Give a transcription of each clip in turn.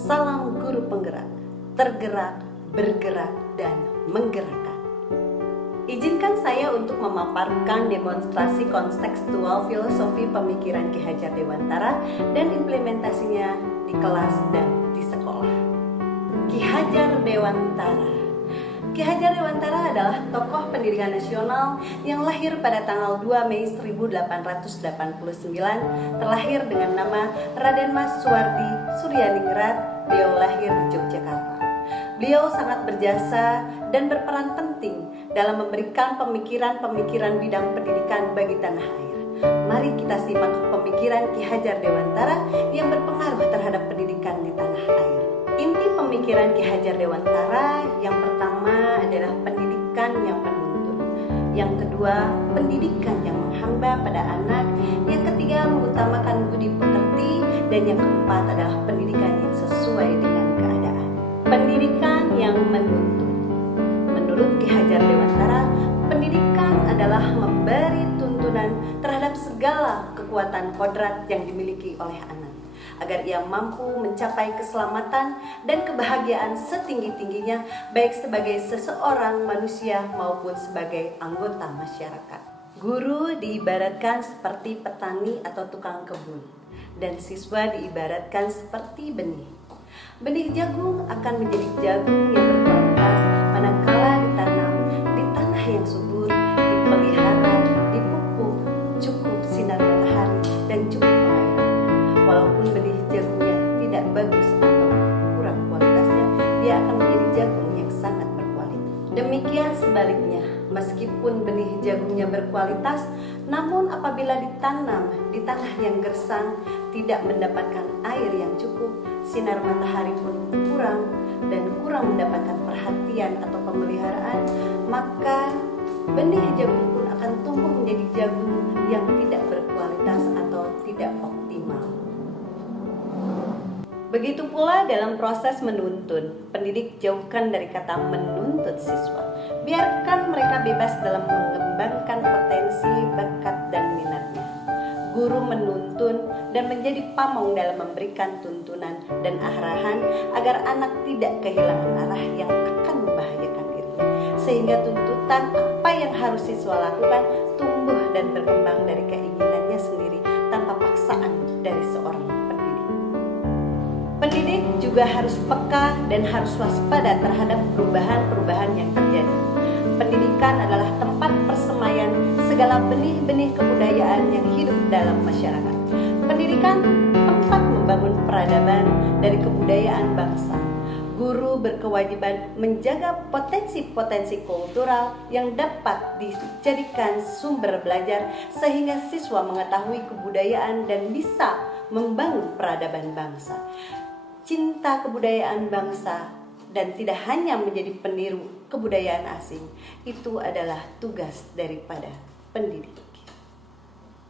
Salam guru penggerak, tergerak, bergerak, dan menggerakkan. Izinkan saya untuk memaparkan demonstrasi kontekstual filosofi pemikiran Ki Hajar Dewantara dan implementasinya di kelas dan di sekolah. Ki Hajar Dewantara. Ki Hajar Dewantara adalah tokoh pendidikan nasional yang lahir pada tanggal 2 Mei 1889, terlahir dengan nama Raden Mas Suwardi Suryaningrat. Beliau lahir di Yogyakarta. Beliau sangat berjasa dan berperan penting dalam memberikan pemikiran-pemikiran bidang pendidikan bagi tanah air. Mari kita simak pemikiran Ki Hajar Dewantara yang berpengaruh terhadap pendidikan di tanah air. Inti pemikiran Ki Hajar Dewantara yang pertama adalah pendidikan yang menuntun. Yang kedua, pendidikan yang menghamba pada anak. Yang ketiga, mengutamakan budi pekerti. Dan yang keempat adalah pendidikan yang sesuai dengan keadaan. Pendidikan yang menuntun. Menurut Ki Hajar Dewantara, pendidikan adalah memberi tuntunan terhadap segala kekuatan kodrat yang dimiliki oleh anak, agar ia mampu mencapai keselamatan dan kebahagiaan setinggi-tingginya, baik sebagai seseorang manusia maupun sebagai anggota masyarakat. Guru diibaratkan seperti petani atau tukang kebun, dan siswa diibaratkan seperti benih. Benih jagung akan menjadi jagung yang berkualitas manakala ditanam di tanah yang subur, dipelihara, dipupuk, cukup sinar matahari, dan cukup pengairan. Walaupun benih jagungnya tidak bagus atau kurang kualitasnya, dia akan menjadi jagung yang sangat berkualitas. Demikian sebaliknya, meskipun benih jagungnya berkualitas, namun apabila ditanam di tanah yang gersang, tidak mendapatkan air yang cukup, sinar matahari pun kurang, dan kurang mendapatkan perhatian atau pemeliharaan, maka benih jagung pun akan tumbuh menjadi jagung yang tidak berkualitas atau tidak optimal. Begitu pula dalam proses menuntun, pendidik jauhkan dari kata menuntut siswa. Biarkan mereka bebas dalam mengembangkan potensi, bakat, dan minatnya. Guru menuntun dan menjadi pamong dalam memberikan tuntunan dan arahan agar anak tidak kehilangan arah yang akan membahayakan dirinya, sehingga tuntutan apa yang harus siswa lakukan tumbuh dan berkembang dari keinginannya sendiri tanpa paksaan dari seorang pendidik. Pendidik juga harus peka dan harus waspada terhadap perubahan-perubahan yang terjadi. Pendidikan adalah tempat persemaian segala benih-benih kebudayaan yang hidup dalam masyarakat. Pendidikan tempat membangun peradaban dari kebudayaan bangsa. Guru berkewajiban menjaga potensi-potensi kultural yang dapat dijadikan sumber belajar sehingga siswa mengetahui kebudayaan dan bisa membangun peradaban bangsa. Cinta kebudayaan bangsa dan tidak hanya menjadi peniru kebudayaan asing, itu adalah tugas daripada pendidik.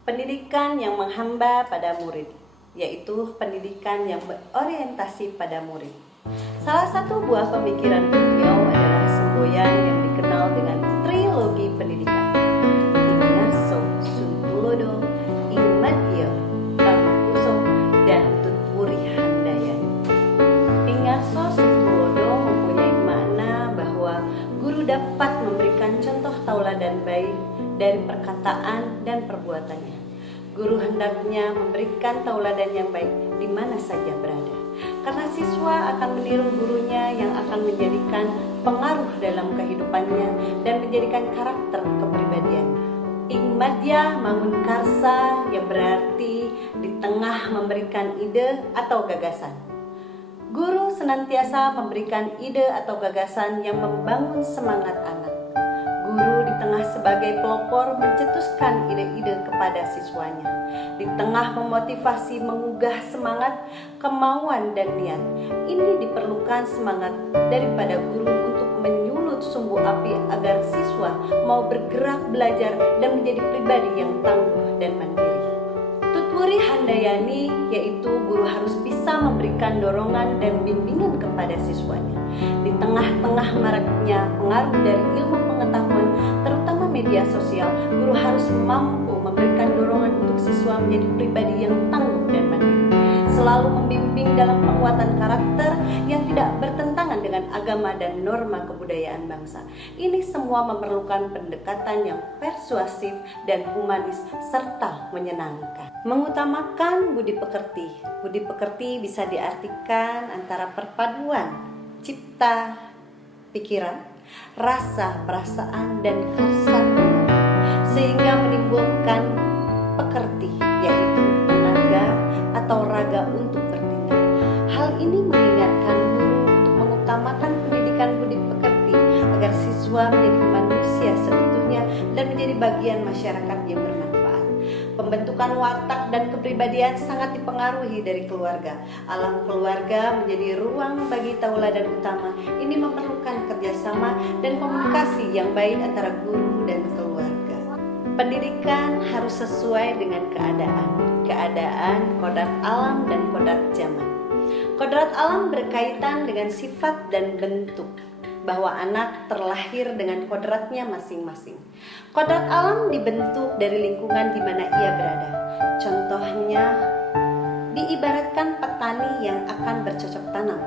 Pendidikan yang menghamba pada murid, yaitu pendidikan yang berorientasi pada murid. Salah satu buah pemikiran beliau adalah semboyan yang dikenal dengan trilogi pendidikan. Ingaso, Suntulodo, Ingmadya, Bangkuso, dan Tutpuri Handayani. Ingaso Suntulodo mempunyai makna bahwa guru dapat memberikan contoh tauladan baik dari perkataan dan perbuatannya. Guru hendaknya memberikan tauladan yang baik di mana saja berada, karena siswa akan meniru gurunya yang akan menjadikan pengaruh dalam kehidupannya dan menjadikan karakter kepribadiannya. Ingmadya mangun karsa, yang berarti di tengah memberikan ide atau gagasan. Guru senantiasa memberikan ide atau gagasan yang membangun semangat anak. Guru di tengah sebagai pelopor mencetuskan ide-ide kepada siswanya. Di tengah memotivasi, menggugah semangat, kemauan, dan niat. Ini diperlukan semangat daripada guru untuk menyulut sumbu api agar siswa mau bergerak belajar dan menjadi pribadi yang tangguh dan mandiri. Tutpuri Handayani, yaitu guru harus bisa memberikan dorongan dan bimbingan kepada siswanya. Di tengah-tengah maraknya pengaruh dari ilmu pengetahuan, terutama media sosial, guru harus mampu memberikan dorongan untuk siswa menjadi pribadi yang tangguh dan mandiri, selalu membimbing membimbing dalam penguatan karakter yang tidak bertentangan dengan agama dan norma kebudayaan bangsa. Ini semua memerlukan pendekatan yang persuasif dan humanis serta menyenangkan. Mengutamakan budi pekerti. Budi pekerti bisa diartikan antara perpaduan cipta, pikiran, rasa, perasaan, dan kesatuan, sehingga menimbulkan pekerti, yaitu tenaga atau raga untuk bertindak. Hal ini mengingatkan guru untuk mengutamakan pendidikan budi pekerti agar siswa menjadi manusia seutuhnya dan menjadi bagian masyarakat yang bermanfaat. Pembentukan watak dan kepribadian sangat dipengaruhi dari keluarga. Alam keluarga menjadi ruang bagi tauladan utama. Ini memerlukan kerjasama dan komunikasi yang baik antara guru dan keluarga. Pendidikan harus sesuai dengan keadaan, kodrat alam dan kodrat zaman. Kodrat alam berkaitan dengan sifat dan bentuk, bahwa anak terlahir dengan kodratnya masing-masing. Kodrat alam dibentuk dari lingkungan di mana ia berada. Contohnya, diibaratkan petani yang akan bercocok tanam.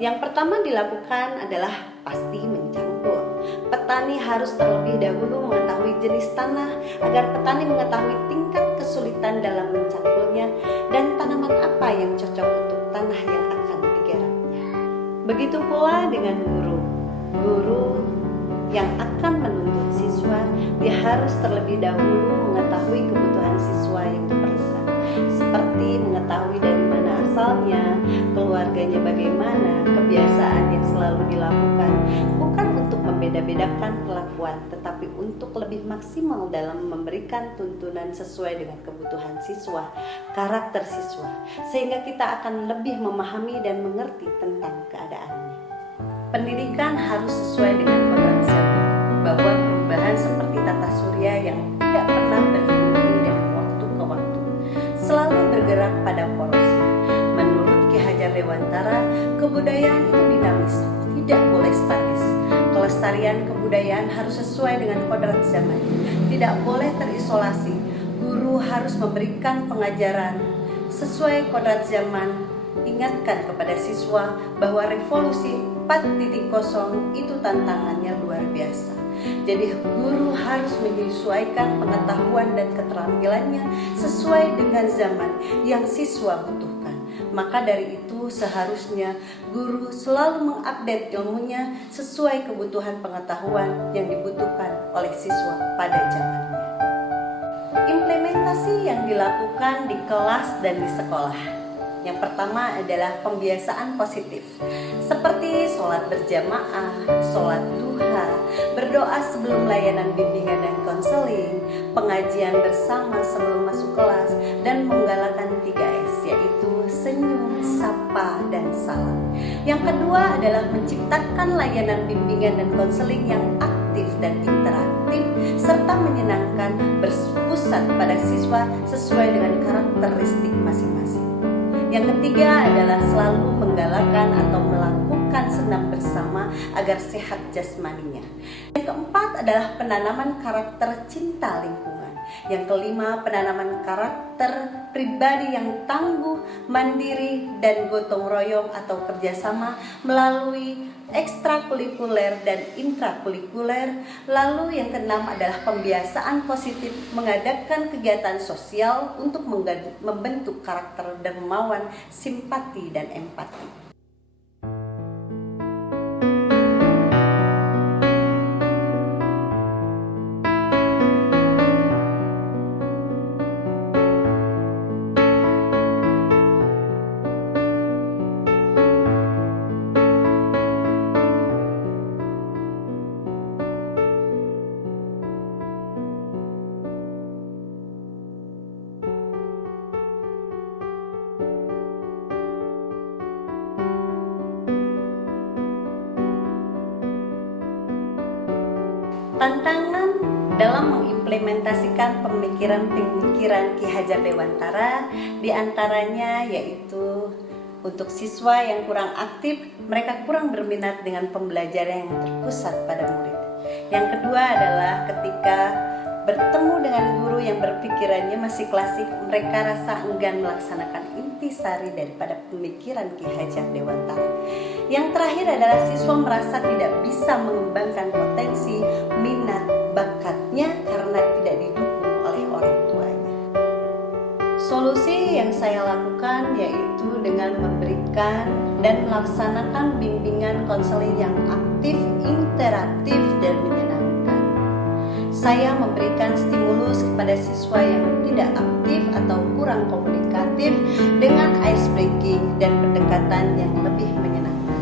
Yang pertama dilakukan adalah pasti mencangkul. Petani harus terlebih dahulu mengetahui jenis tanah agar petani mengetahui tingkat kesulitan dalam mencangkulnya dan tanaman apa yang cocok untuk tanah yang akan digarapnya. Begitu pula dengan guru yang akan menuntut siswa, dia harus terlebih dahulu mengetahui kebutuhan siswa yang diperlukan, seperti mengetahui dari mana asalnya, keluarganya bagaimana, kebiasaan yang selalu dilakukan, bukan untuk membeda-bedakan kelakuan, tetapi untuk lebih maksimal dalam memberikan tuntunan sesuai dengan kebutuhan siswa, karakter siswa, sehingga kita akan lebih memahami dan mengerti tentang keadaannya. Pendidikan harus sesuai dengan kodrat zaman, bahwa perubahan seperti tata surya yang tidak pernah berhenti dari waktu ke waktu, selalu bergerak pada porosnya. Menurut Ki Hajar Dewantara, kebudayaan itu dinamis, tidak boleh statis. Kelestarian kebudayaan harus sesuai dengan kodrat zaman, tidak boleh terisolasi. Guru harus memberikan pengajaran sesuai kodrat zaman, ingatkan kepada siswa bahwa revolusi 4.0 itu tantangannya luar biasa. Jadi guru harus menyesuaikan pengetahuan dan keterampilannya sesuai dengan zaman yang siswa butuhkan. Maka dari itu seharusnya guru selalu mengupdate ilmunya sesuai kebutuhan pengetahuan yang dibutuhkan oleh siswa pada zamannya. Implementasi yang dilakukan di kelas dan di sekolah. Yang pertama adalah pembiasaan positif, seperti sholat berjamaah, sholat duha, berdoa sebelum layanan bimbingan dan konseling, pengajian bersama sebelum masuk kelas, dan menggalakkan 3S, yaitu senyum, sapa, dan salam. Yang kedua adalah menciptakan layanan bimbingan dan konseling yang aktif dan interaktif, serta menyenangkan, berpusat pada siswa sesuai dengan karakteristik masing-masing. Yang ketiga adalah selalu menggalakkan atau melakukan senam bersama agar sehat jasmaninya. Yang keempat adalah penanaman karakter cinta lingkungan. Yang kelima, penanaman karakter pribadi yang tangguh, mandiri, dan gotong royong atau kerjasama melalui ekstrakurikuler dan intrakurikuler. Lalu yang keenam adalah pembiasaan positif, mengadakan kegiatan sosial untuk membentuk karakter dermawan, simpati, dan empati. Tantangan dalam mengimplementasikan pemikiran-pemikiran Ki Hajar Dewantara diantaranya yaitu untuk siswa yang kurang aktif, mereka kurang berminat dengan pembelajaran yang terpusat pada murid. Yang kedua adalah ketika bertemu dengan guru yang berpikirannya masih klasik, mereka rasa enggan melaksanakan intisari daripada pemikiran Ki Hajar Dewantara. Yang terakhir adalah siswa merasa tidak bisa mengembangkan potensi, minat, bakatnya karena tidak didukung oleh orang tuanya. Solusi yang saya lakukan yaitu dengan memberikan dan melaksanakan bimbingan konseling yang aktif, interaktif, dan menyenangkan. Saya memberikan stimulus kepada siswa yang tidak aktif atau kurang komunikatif dengan ice breaking dan pendekatan yang lebih menyenangkan.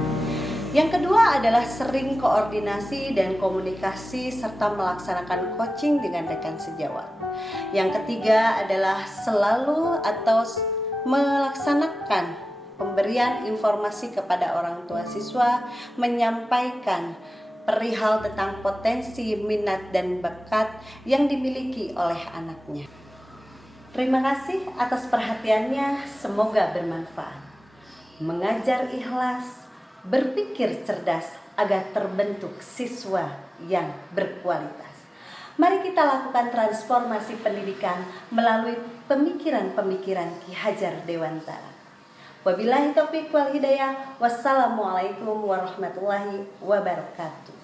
Yang kedua adalah sering koordinasi dan komunikasi serta melaksanakan coaching dengan rekan sejawat. Yang ketiga adalah selalu atau melaksanakan pemberian informasi kepada orang tua siswa, menyampaikan perihal tentang potensi, minat, dan bakat yang dimiliki oleh anaknya. Terima kasih atas perhatiannya, semoga bermanfaat. Mengajar ikhlas, berpikir cerdas agar terbentuk siswa yang berkualitas. Mari kita lakukan transformasi pendidikan melalui pemikiran-pemikiran Ki Hajar Dewantara. Wabillahi taufiq wal hidayah. Wassalamualaikum warahmatullahi wabarakatuh.